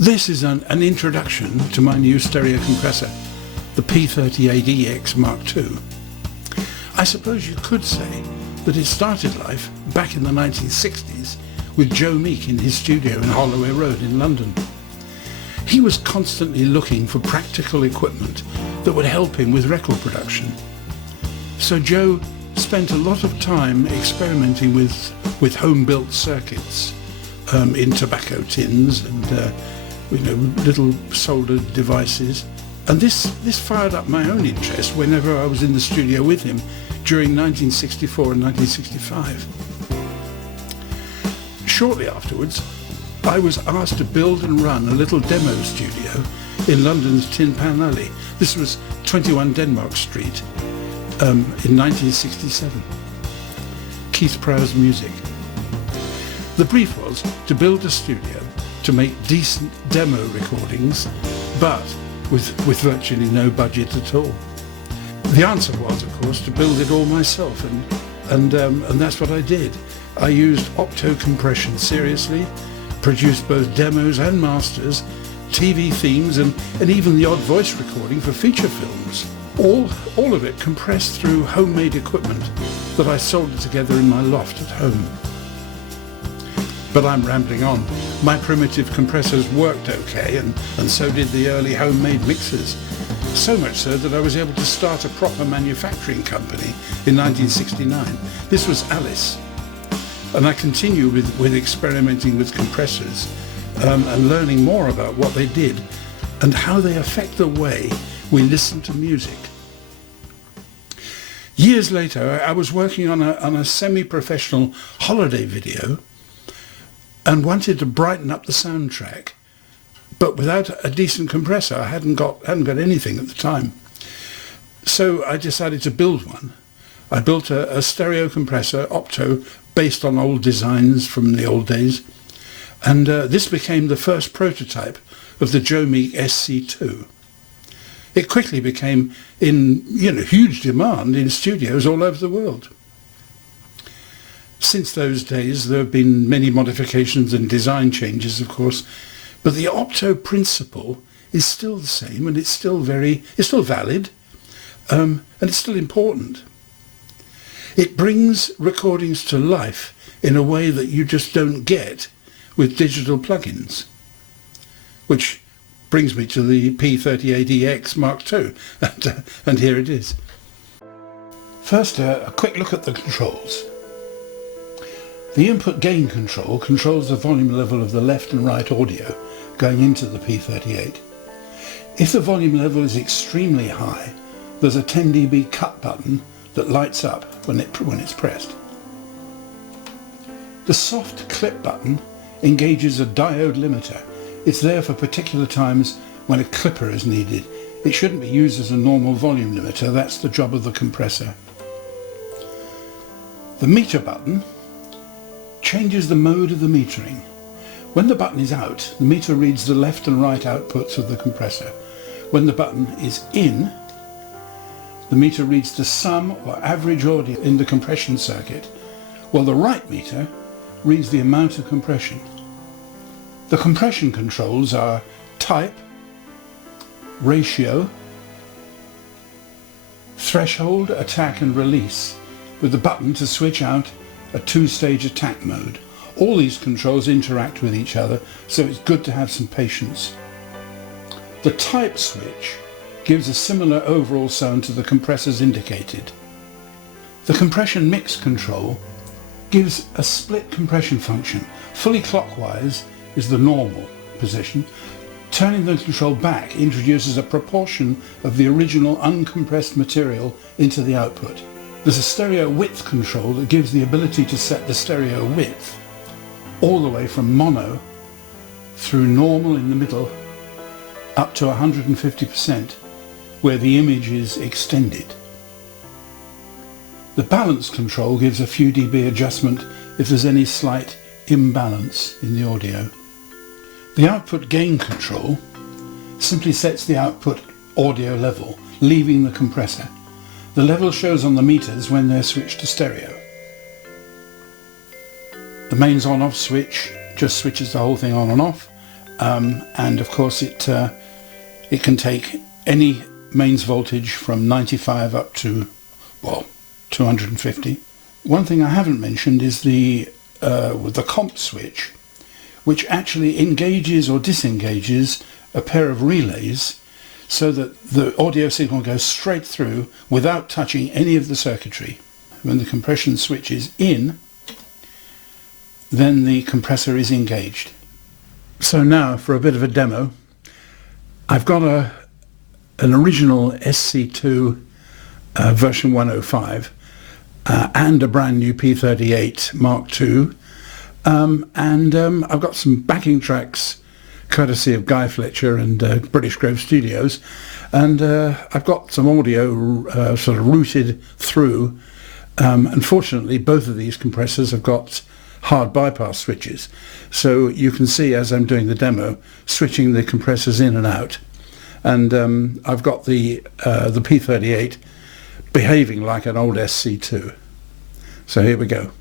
This is an introduction to my new stereo compressor, the P38EX Mk2. I suppose you could say that it started life back in the 1960s with Joe Meek in his studio in Holloway Road in London. He was constantly looking for practical equipment that would help him with record production. So Joe spent a lot of time experimenting with home-built circuits in tobacco tins and little soldered devices. And this fired up my own interest whenever I was in the studio with him during 1964 and 1965. Shortly afterwards, I was asked to build and run a little demo studio in London's Tin Pan Alley. This was 21 Denmark Street in 1967. Keith Prowse Music. The brief was to build a studio to make decent demo recordings, but with virtually no budget at all. The answer was, of course, to build it all myself, and that's what I did. I used opto compression seriously, produced both demos and masters, TV themes, and even the odd voice recording for feature films. All of it compressed through homemade equipment that I soldered together in my loft at home. But I'm rambling on. My primitive compressors worked okay, and so did the early homemade mixers. So much so that I was able to start a proper manufacturing company in 1969. This was Alice. And I continued with experimenting with compressors and learning more about what they did and how they affect the way we listen to music. Years later, I was working on a semi-professional holiday video and wanted to brighten up the soundtrack, but without a decent compressor. I hadn't got anything at the time. So I decided to build one. I built a stereo compressor, opto, based on old designs from the old days, and this became the first prototype of the Joe Meek SC2. It quickly became in huge demand in studios all over the world. Since those days there have been many modifications and design changes, of course, but the opto principle is still the same, and it's still valid, and it's still important. It brings recordings to life in a way that you just don't get with digital plugins. Which brings me to the P38EX Mk2, and here it is. First, a quick look at the controls. The input gain control controls the volume level of the left and right audio going into the P38. If the volume level is extremely high, there's a 10 dB cut button that lights up when it's pressed. The soft clip button engages a diode limiter. It's there for particular times when a clipper is needed. It shouldn't be used as a normal volume limiter. That's the job of the compressor. The meter button changes the mode of the metering. When the button is out, the meter reads the left and right outputs of the compressor. When the button is in, the meter reads the sum or average audio in the compression circuit, while the right meter reads the amount of compression. The compression controls are type, ratio, threshold, attack and release, with the button to switch out a two-stage attack mode. All these controls interact with each other, so it's good to have some patience. The type switch gives a similar overall sound to the compressors indicated. The compression mix control gives a split compression function. Fully clockwise is the normal position. Turning the control back introduces a proportion of the original uncompressed material into the output. There's a stereo width control that gives the ability to set the stereo width all the way from mono through normal in the middle up to 150%, where the image is extended. The balance control gives a few dB adjustment if there's any slight imbalance in the audio. The output gain control simply sets the output audio level, leaving the compressor. The level shows on the meters when they're switched to stereo. The mains on-off switch just switches the whole thing on and off, and of course it can take any mains voltage from 95 up to, well, 250. One thing I haven't mentioned is the comp switch, which actually engages or disengages a pair of relays so that the audio signal goes straight through without touching any of the circuitry. When the compression switch is in, then the compressor is engaged. So now for a bit of a demo. I've got an original SC2 version 105 and a brand new P38 Mk2, and I've got some backing tracks courtesy of Guy Fletcher and British Grove Studios, and I've got some audio sort of routed through. Unfortunately, both of these compressors have got hard bypass switches, so you can see as I'm doing the demo switching the compressors in and out, and I've got the P38 behaving like an old SC2. So here we go.